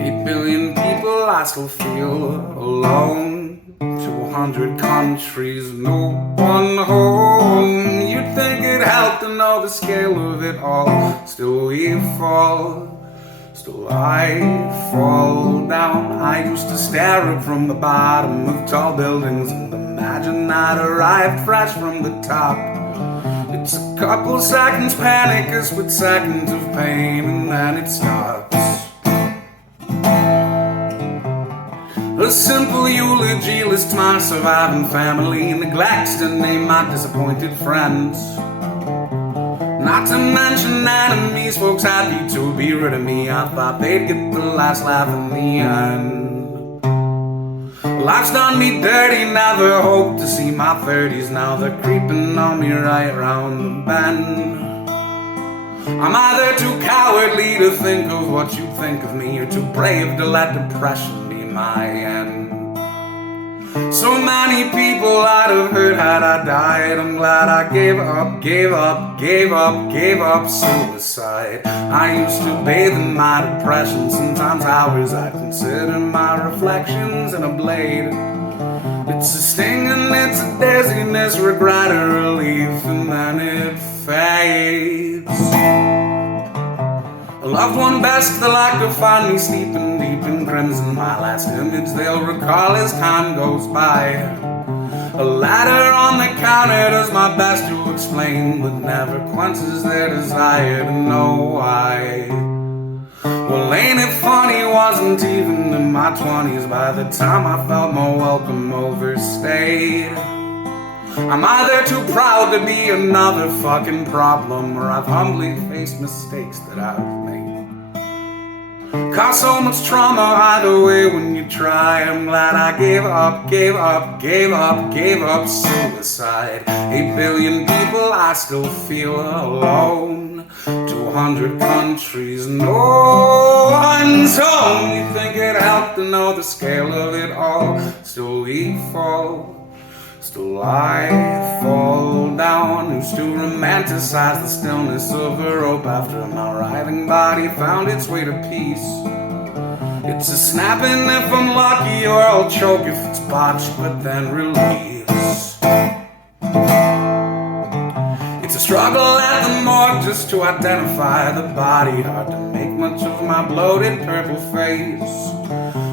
8 billion people, I still feel alone. 200 countries, no one home. You'd think it helped to know the scale of it all. Still we fall, still I fall down. I used to stare up from the bottom of tall buildings and imagine I'd arrived fresh from the top. It's a couple seconds panic, a split seconds of pain, and then it stops. A simple eulogy lists my surviving family, neglects to name my disappointed friends. Not to mention enemies, folks happy to be rid of me. I thought they'd get the last laugh in the end. Life's done me dirty, never hoped to see my 30s. Now they're creeping on me right round the bend. I'm either too cowardly to think of what you think of me, or too brave to let depression be my end. So many people I'd have hurt had I died. I'm glad I gave up suicide. I used to bathe in my depression, sometimes hours I'd consider my reflections in a blade. It's a sting and it's a dizziness, regret or relief, and then it fades. A loved one best, they'll like to find me sleeping deep in crimson. My last image they'll recall as time goes by. A ladder on the counter does my best to explain, but never quenches their desire to know why. Well, ain't it funny, wasn't even in my 20s by the time I felt more welcome overstayed. I'm either too proud to be another fucking problem, or I've humbly faced mistakes that I've made. Cause so much trauma either way when you try. I'm glad I gave up suicide. 8 billion people, I still feel alone. 200 countries, no one's home. You think it helped to know the scale of it all. Still we fall, still I fall down. Used to romanticize the stillness of a rope after my writhing body found its way to peace. It's a snapping if I'm lucky, or I'll choke if it's botched, but then release. It's a struggle at the morgue just to identify the body. Hard to make much of my bloated purple face.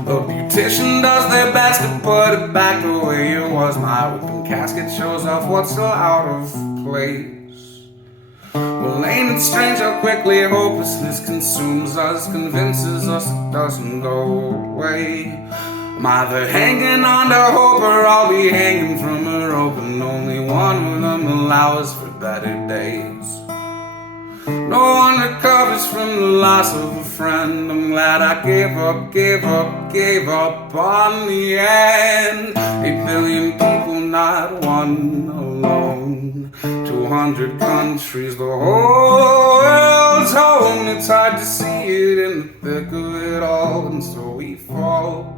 A beautician does their best to put it back the way it was. My open casket shows off what's still out of place. Well, ain't it strange how quickly hopelessness consumes us, convinces us it doesn't go away. I'm either hanging on to hope, or I'll be hanging from a rope, and only one of them allows for better days. No one recovers from the loss of a friend. I'm glad I gave up on the end. 8 billion people, not one alone. 200 countries, the whole world's home. It's hard to see it in the thick of it all, and so we fall.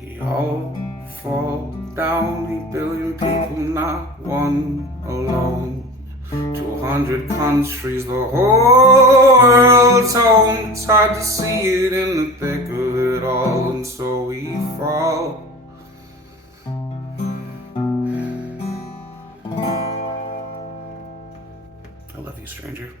We all fall down. 8 billion people, not one alone. 200 countries, the whole world's home. It's hard to see it in the thick of it all, and so we fall. I love you, stranger.